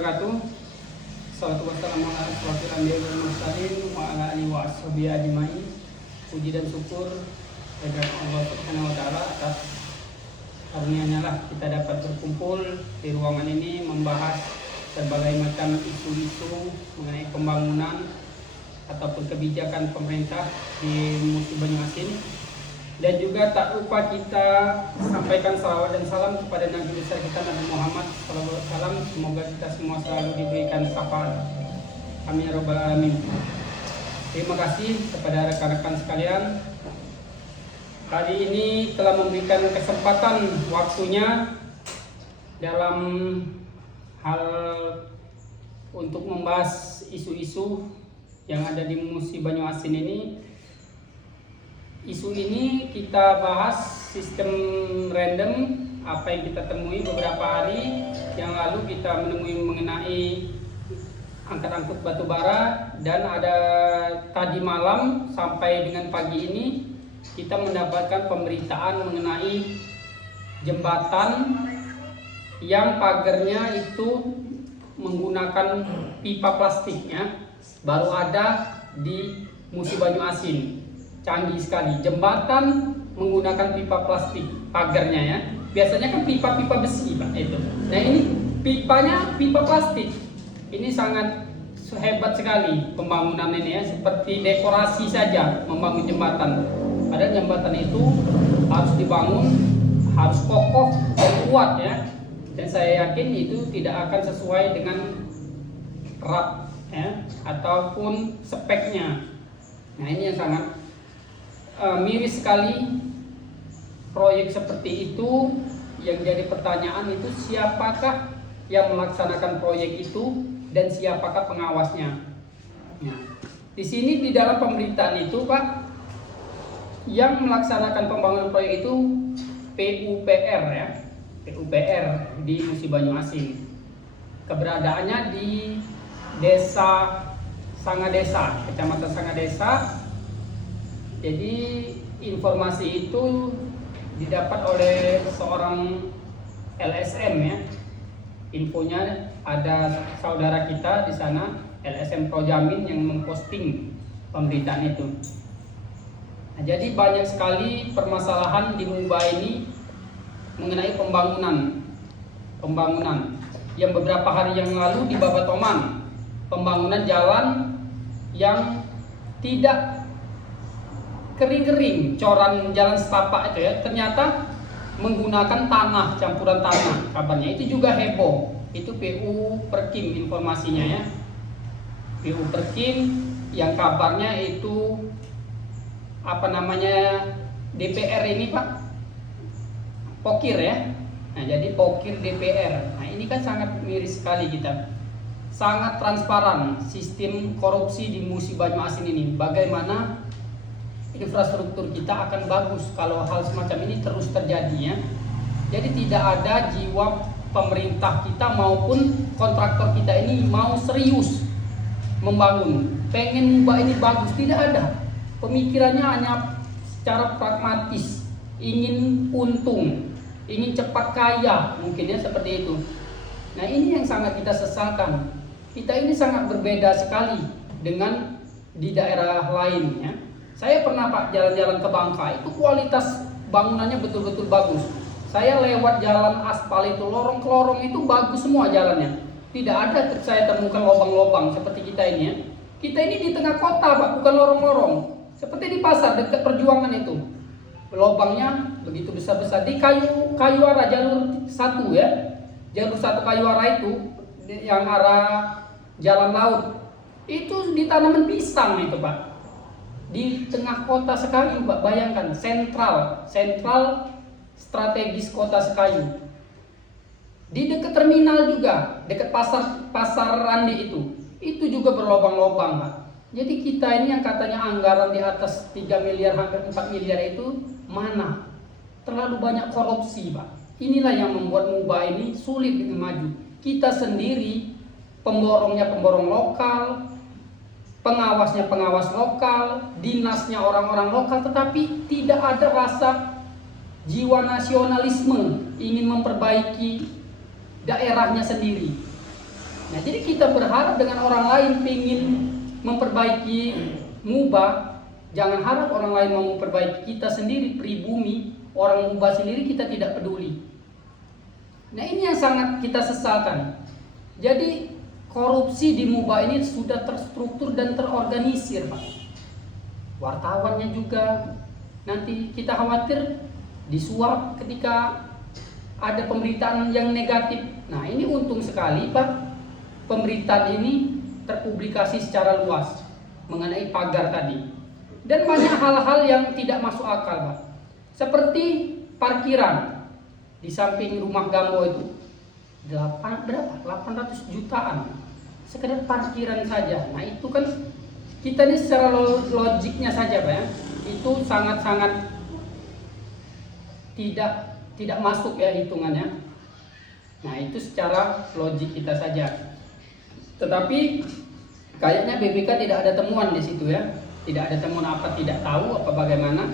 wabarakatuh. Salatu wassalamu ala asyrofil anbiya'i wal mursalin wa ala alihi wa ashabihi ajmain. Puji dan syukur kepada Allah Subhanahu wa taala atas karunia-Nya lah kita dapat berkumpul di ruangan ini membahas berbagai macam isu-isu mengenai pembangunan ataupun kebijakan pemerintah di Musi Banyuasin. Dan juga tak lupa kita sampaikan salawat dan salam kepada Nabi besar kita Nabi Muhammad SAW. Semoga kita semua selalu diberikan syafaat. Amin ya rabbal alamin. Terima kasih kepada rekan-rekan sekalian. Hari ini telah memberikan kesempatan waktunya dalam hal untuk membahas isu-isu yang ada di Musi Banyuasin ini. Isu ini kita bahas sistem random, apa yang kita temui beberapa hari yang lalu kita menemui mengenai angkut batu bara, dan ada tadi malam sampai dengan pagi ini kita mendapatkan pemberitaan mengenai jembatan yang pagarnya itu menggunakan pipa plastiknya, baru ada di Musi Banyuasin. Canggih sekali, jembatan menggunakan pipa plastik pagarnya ya. Biasanya kan pipa-pipa besi Pak itu. Nah ini pipanya pipa plastik. Ini sangat hebat sekali pembangunan ini ya, seperti dekorasi saja membangun jembatan. Padahal jembatan itu harus dibangun, harus kokoh dan kuat ya. Dan saya yakin itu tidak akan sesuai dengan rat ya, ataupun speknya. Nah ini yang sangat miris sekali proyek seperti itu. Yang jadi pertanyaan itu siapakah yang melaksanakan proyek itu dan siapakah pengawasnya. Nah, di sini di dalam pemberitaan itu Pak, yang melaksanakan pembangunan proyek itu PUPR ya, PUPR di Musi Banyuasin. Keberadaannya di Desa Sangadesa, Kecamatan Sangadesa. Jadi informasi itu didapat oleh seorang LSM ya. Infonya ada saudara kita di sana, LSM Projamin, yang memposting pemberitaan itu. Nah, jadi banyak sekali permasalahan di Muba ini mengenai pembangunan yang beberapa hari yang lalu di Babatoman, pembangunan jalan yang tidak kering-kering, coran jalan setapak itu ya, ternyata menggunakan tanah, campuran tanah kabarnya. Itu juga heboh. Itu PU Perkim informasinya ya, PU Perkim yang kabarnya itu apa namanya, DPR ini Pak, pokir ya. Nah jadi pokir DPR. Nah ini kan sangat miris sekali kita. Sangat transparan sistem korupsi di Musi Banyuasin ini. Bagaimana infrastruktur kita akan bagus kalau hal semacam ini terus terjadi ya. Jadi tidak ada jiwa pemerintah kita maupun kontraktor kita ini mau serius membangun, pengen Muba ini bagus, tidak ada. Pemikirannya hanya secara pragmatis, ingin untung, ingin cepat kaya, mungkin ya seperti itu. Nah ini yang sangat kita sesalkan. Kita ini sangat berbeda sekali dengan di daerah lain ya. Saya pernah Pak jalan-jalan ke Bangka, itu kualitas bangunannya betul-betul bagus. Saya lewat jalan aspal itu, lorong ke lorong itu bagus semua jalannya. Tidak ada saya temukan lubang-lubang seperti kita ini ya. Kita ini di tengah kota Pak, bukan lorong-lorong. Seperti di pasar dekat Perjuangan itu. Lubangnya begitu besar-besar. Di kayu arah jalur 1 ya. Jalur 1 kayu arah itu yang arah jalan laut. Itu ditanaman pisang itu Pak. Di tengah kota Sekayu Pak, bayangkan, sentral strategis kota Sekayu. Di dekat terminal juga, dekat pasar Randi itu juga berlobang-lobang Pak. Jadi kita ini yang katanya anggaran di atas 3 miliar hampir 4 miliar itu mana? Terlalu banyak korupsi Pak. Inilah yang membuat Muba ini sulit untuk maju. Kita sendiri pemborongnya pemborong lokal, pengawasnya pengawas lokal, dinasnya orang-orang lokal, tetapi tidak ada rasa jiwa nasionalisme ingin memperbaiki daerahnya sendiri. Nah, jadi kita berharap dengan orang lain ingin memperbaiki Muba, jangan harap orang lain mau memperbaiki, kita sendiri pribumi, orang Muba sendiri kita tidak peduli. Nah, ini yang sangat kita sesalkan. Jadi korupsi di Muba ini sudah terstruktur dan terorganisir, Pak. Wartawannya juga nanti kita khawatir disuap ketika ada pemberitaan yang negatif. Nah, ini untung sekali, Pak, pemberitaan ini terpublikasi secara luas mengenai pagar tadi. Dan banyak hal-hal yang tidak masuk akal, Pak. Seperti parkiran di samping rumah Gambo itu. 800 jutaan. Sekedar parkiran saja. Nah, itu kan kita ini secara logiknya saja, Pak, ya. Itu sangat-sangat tidak masuk ya hitungannya. Nah, itu secara logik kita saja. Tetapi kayaknya BPK tidak ada temuan di situ ya. Tidak ada temuan apa, tidak tahu apa bagaimana.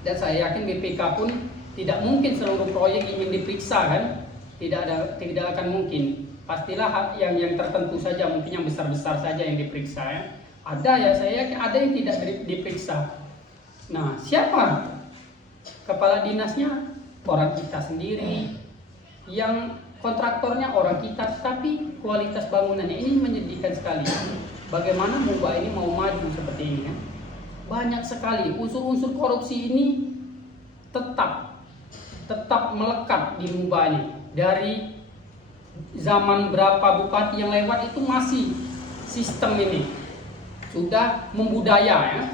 Dan saya yakin BPK pun tidak mungkin seluruh proyek ingin diperiksa kan. Tidak akan mungkin. Pastilah yang tertentu saja, mungkin yang besar-besar saja yang diperiksa ya. Ada ya, saya yakin ada yang tidak diperiksa. Nah, siapa kepala dinasnya? Orang kita sendiri. Yang kontraktornya orang kita, tapi kualitas bangunannya ini menyedihkan sekali. Bagaimana Muba ini mau maju seperti ini ya? Banyak sekali unsur-unsur korupsi ini tetap melekat di Muba ini. Dari zaman berapa bupati yang lewat itu masih sistem ini sudah membudaya ya.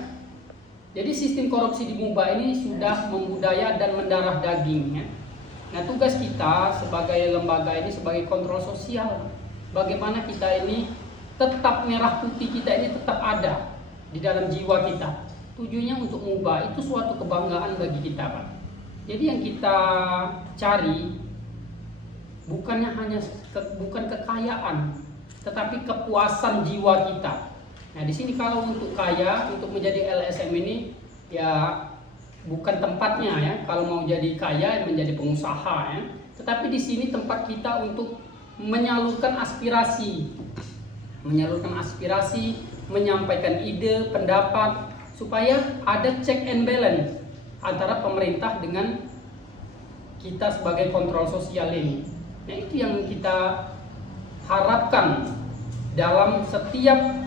Jadi sistem korupsi di Muba ini sudah membudaya dan mendarah daging ya. Nah, tugas kita sebagai lembaga ini, sebagai kontrol sosial, bagaimana kita ini tetap merah putih kita ini tetap ada di dalam jiwa kita. Tujuannya untuk Muba itu suatu kebanggaan bagi kita, Pak. Jadi yang kita cari bukan kekayaan, tetapi kepuasan jiwa kita. Nah, di sini kalau untuk kaya, untuk menjadi LSM ini ya bukan tempatnya ya. Kalau mau jadi kaya, menjadi pengusaha ya. Tetapi di sini tempat kita untuk menyalurkan aspirasi, menyampaikan ide, pendapat, supaya ada check and balance antara pemerintah dengan kita sebagai kontrol sosial ini. Nah, itu yang kita harapkan dalam setiap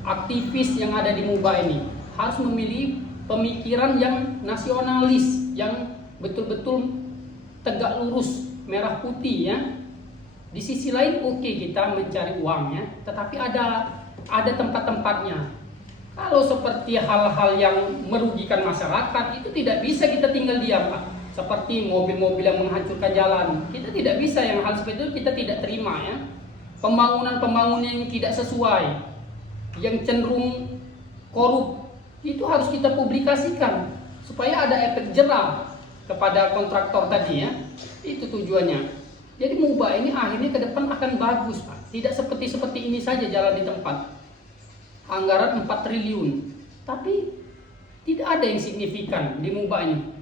aktivis yang ada di Muba ini, harus memilih pemikiran yang nasionalis, yang betul-betul tegak lurus, merah putih ya. Di sisi lain kita mencari uangnya, tetapi ada tempat-tempatnya. Kalau seperti hal-hal yang merugikan masyarakat itu tidak bisa kita tinggal diam, Pak. Seperti mobil-mobil yang menghancurkan jalan, kita tidak bisa, yang hal seperti itu kita tidak terima ya. Pembangunan yang tidak sesuai, yang cenderung korup, itu harus kita publikasikan supaya ada efek jerah kepada kontraktor tadi ya. Itu tujuannya. Jadi Muba ini akhirnya ke depan akan bagus, Pak. Tidak seperti ini saja jalan di tempat. Anggaran 4 triliun. Tapi tidak ada yang signifikan di Muba ini.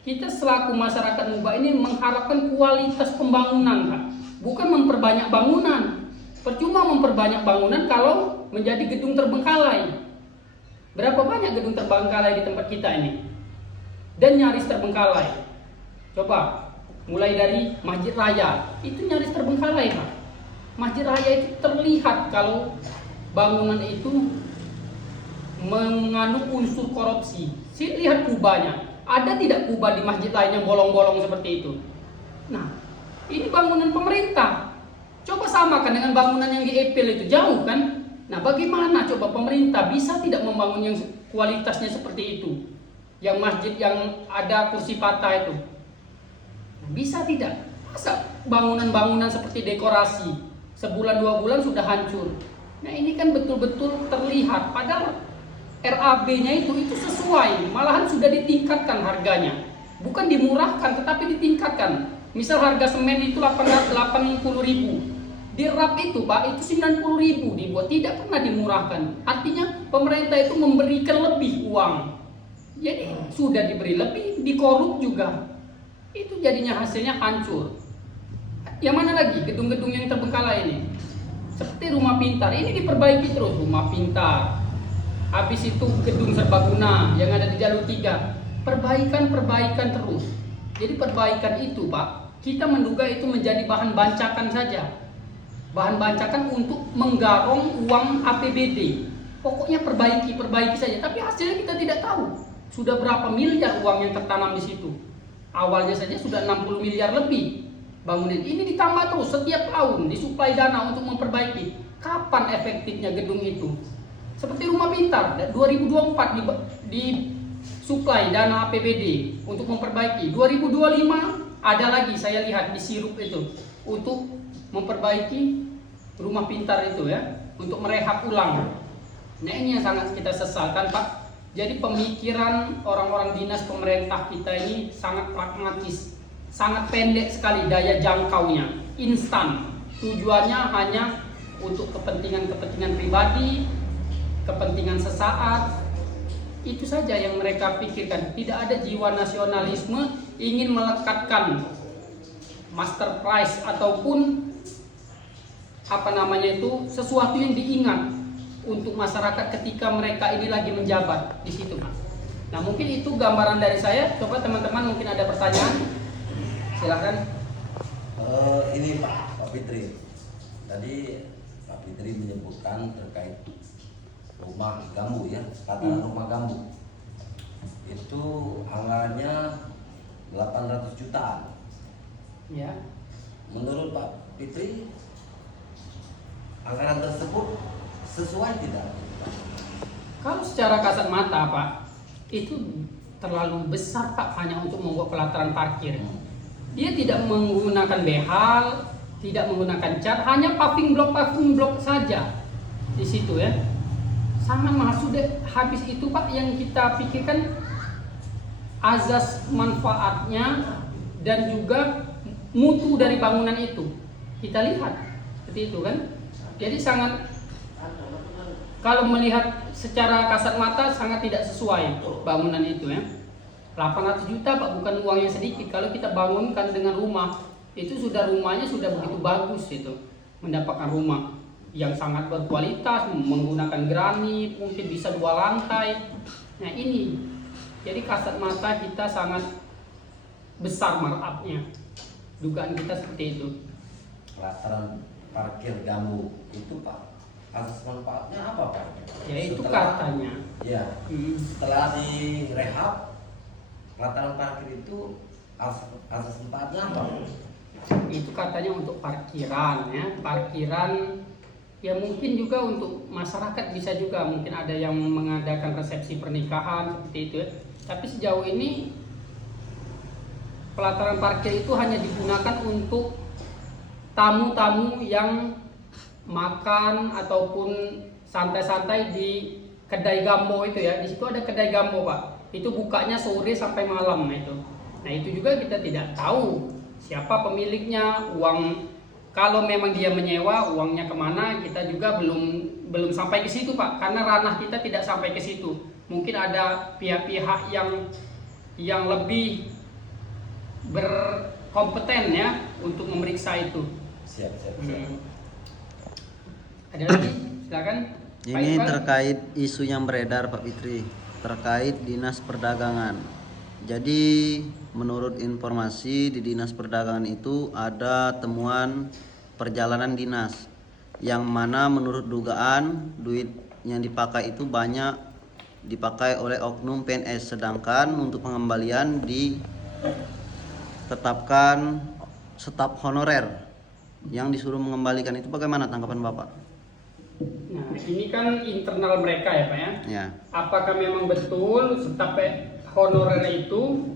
Kita selaku masyarakat Muba ini mengharapkan kualitas pembangunan, Pak. Bukan memperbanyak bangunan. Percuma memperbanyak bangunan kalau menjadi gedung terbengkalai. Berapa banyak gedung terbengkalai di tempat kita ini? Dan nyaris terbengkalai. Coba, mulai dari Masjid Raya, itu nyaris terbengkalai, Pak. Masjid Raya itu terlihat kalau bangunan itu mengandung unsur korupsi. Lihat kubahnya. Ada tidak kubah di masjid lainnya bolong-bolong seperti itu? Nah, ini bangunan pemerintah. Coba samakan dengan bangunan yang di Epil itu, jauh kan? Nah, bagaimana coba pemerintah bisa tidak membangun yang kualitasnya seperti itu? Yang masjid yang ada kursi patah itu. Nah, bisa tidak? Masa bangunan-bangunan seperti dekorasi sebulan 2 bulan sudah hancur? Nah, ini kan betul-betul terlihat. Padahal RAB-nya itu sesuai, malahan sudah ditingkatkan harganya. Bukan dimurahkan, tetapi ditingkatkan. Misal harga semen itu 80.000. Di RAB itu, Pak, itu 90.000 dibuat, tidak pernah dimurahkan. Artinya pemerintah itu memberikan lebih uang. Jadi sudah diberi lebih, dikorup juga. Itu jadinya hasilnya hancur. Yang mana lagi gedung-gedung yang terbengkalai ini? Seperti rumah pintar, ini diperbaiki terus rumah pintar. Habis itu gedung serbaguna yang ada di jalur 3, perbaikan terus. Jadi perbaikan itu Pak, kita menduga itu menjadi bahan bancakan saja. Bahan bancakan untuk menggarong uang APBD. Pokoknya perbaiki saja, tapi hasilnya kita tidak tahu. Sudah berapa miliar uang yang tertanam di situ. Awalnya saja sudah 60 miliar lebih. Bangunan ini ditambah terus setiap tahun, disuplai dana untuk memperbaiki. Kapan efektifnya gedung itu? Seperti rumah pintar, 2024 di suplai dana APBD untuk memperbaiki. 2025 ada lagi saya lihat di sirup itu untuk memperbaiki rumah pintar itu ya, untuk merehab ulang. Nah ini yang sangat kita sesalkan Pak. Jadi pemikiran orang-orang dinas pemerintah kita ini sangat pragmatis, sangat pendek sekali daya jangkaunya, instan. Tujuannya hanya untuk kepentingan pribadi, kepentingan sesaat. Itu saja yang mereka pikirkan. Tidak ada jiwa nasionalisme ingin melekatkan master price ataupun sesuatu yang diingat untuk masyarakat ketika mereka ini lagi menjabat di situ Mas. Nah mungkin itu gambaran dari saya. Coba teman-teman mungkin ada pertanyaan, silahkan. Ini Pak Fitri, tadi Pak Fitri menyebutkan terkait rumah Gambu ya, tatanan rumah Gambu itu anggarannya 800 jutaan Ya. Menurut Pak Fitri, anggaran tersebut sesuai tidak? Kalau secara kasat mata Pak, itu terlalu besar Pak hanya untuk membuat pelataran parkir. Dia tidak menggunakan behal, tidak menggunakan cat, hanya paving block saja di situ ya. Sangat mahal. Sudah habis itu Pak, yang kita pikirkan azas manfaatnya dan juga mutu dari bangunan itu. Kita lihat seperti itu kan. Jadi sangat, kalau melihat secara kasat mata sangat tidak sesuai bangunan itu ya. 800 juta Pak, bukan uang yang sedikit. Kalau kita bangunkan dengan rumah, itu rumahnya sudah begitu bagus itu. Mendapatkan rumah yang sangat berkualitas, menggunakan granit, mungkin bisa 2 lantai. Nah ini, jadi kasat mata kita sangat besar markup-nya. Dugaan kita seperti itu. Pelataran parkir Gambu itu Pak, asas manfaatnya apa Pak? Ya itu katanya. Ya, setelah direhab, pelataran parkir itu asas manfaatnya apa? Itu katanya untuk parkiran ya, parkiran ya, mungkin juga untuk masyarakat bisa juga, mungkin ada yang mengadakan resepsi pernikahan seperti itu ya. Tapi sejauh ini pelataran parkir itu hanya digunakan untuk tamu-tamu yang makan ataupun santai-santai di kedai Gambo itu ya. Di situ ada kedai Gambo Pak. Itu bukanya sore sampai malam itu. Nah itu juga kita tidak tahu siapa pemiliknya, uang, kalau memang dia menyewa, uangnya kemana, kita juga belum sampai ke situ Pak. Karena ranah kita tidak sampai ke situ. Mungkin ada pihak-pihak yang lebih berkompeten ya untuk memeriksa itu. Siap. Ada lagi? Silakan. Ini terkait isu yang beredar Pak Fitri, terkait Dinas Perdagangan. Jadi menurut informasi di Dinas Perdagangan itu ada temuan perjalanan dinas, yang mana menurut dugaan duit yang dipakai itu banyak dipakai oleh oknum PNS, sedangkan untuk pengembalian ditetapkan staf honorer yang disuruh mengembalikan. Itu bagaimana tanggapan Bapak? Nah, ini kan internal mereka ya Pak ya. Ya. Apakah memang betul staf honorer itu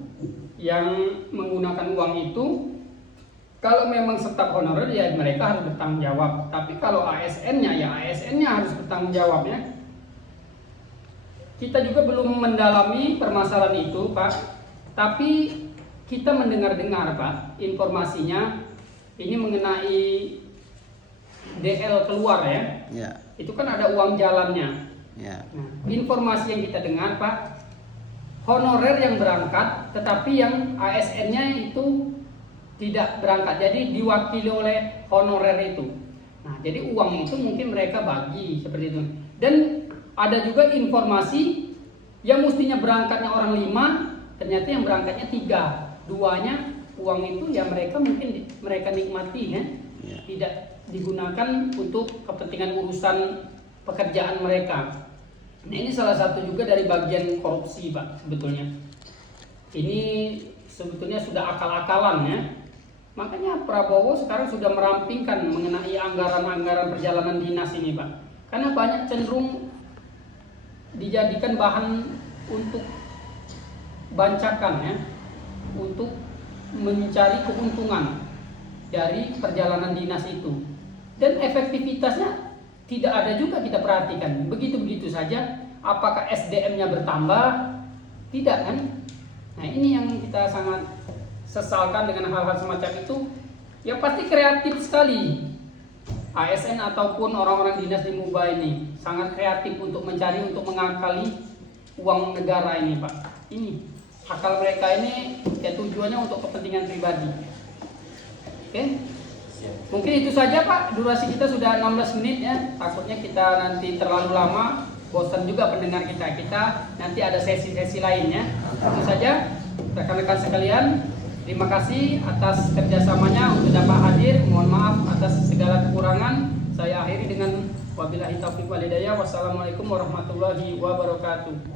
yang menggunakan uang itu? Kalau memang staf honorer ya mereka harus bertanggung jawab. Tapi kalau ASN-nya ya ASN-nya harus bertanggung jawab ya. Kita juga belum mendalami permasalahan itu Pak. Tapi kita mendengar-dengar Pak informasinya ini mengenai DL keluar ya. Ya. Itu kan ada uang jalannya. Ya. Nah, informasi yang kita dengar Pak, honorer yang berangkat, tetapi yang ASN-nya itu tidak berangkat. Jadi diwakili oleh honorer itu. Nah, jadi uang itu mungkin mereka bagi seperti itu. Dan ada juga informasi yang mestinya berangkatnya orang 5, ternyata yang berangkatnya 3. 2-nya uang itu ya mereka mungkin mereka nikmati ya. Tidak digunakan untuk kepentingan urusan pekerjaan mereka. Nah, ini salah satu juga dari bagian korupsi, Pak, sebetulnya. Ini sebetulnya sudah akal-akalan ya. Makanya Prabowo sekarang sudah merampingkan mengenai anggaran-anggaran perjalanan dinas ini, Pak. Karena banyak cenderung dijadikan bahan untuk bancakan ya, untuk mencari keuntungan dari perjalanan dinas itu. Dan efektivitasnya tidak ada juga kita perhatikan. Begitu-begitu saja. Apakah SDM-nya bertambah? Tidak kan? Nah, ini yang kita sangat sesalkan dengan hal-hal semacam itu. Yang pasti kreatif sekali ASN ataupun orang-orang dinas di MUBA ini sangat kreatif untuk mencari, untuk mengakali uang negara ini, Pak. Ini akal mereka ini ya tujuannya untuk kepentingan pribadi. Oke? Mungkin itu saja, Pak. Durasi kita sudah 16 menit ya. Takutnya kita nanti terlalu lama, bosan juga pendengar kita. Kita nanti ada sesi-sesi lainnya. Itu saja rekan-rekan sekalian. Terima kasih atas kerjasamanya untuk dapat hadir. Mohon maaf atas segala kekurangan. Saya akhiri dengan wabillahi taufiq wal hidayah. Wassalamualaikum warahmatullahi wabarakatuh.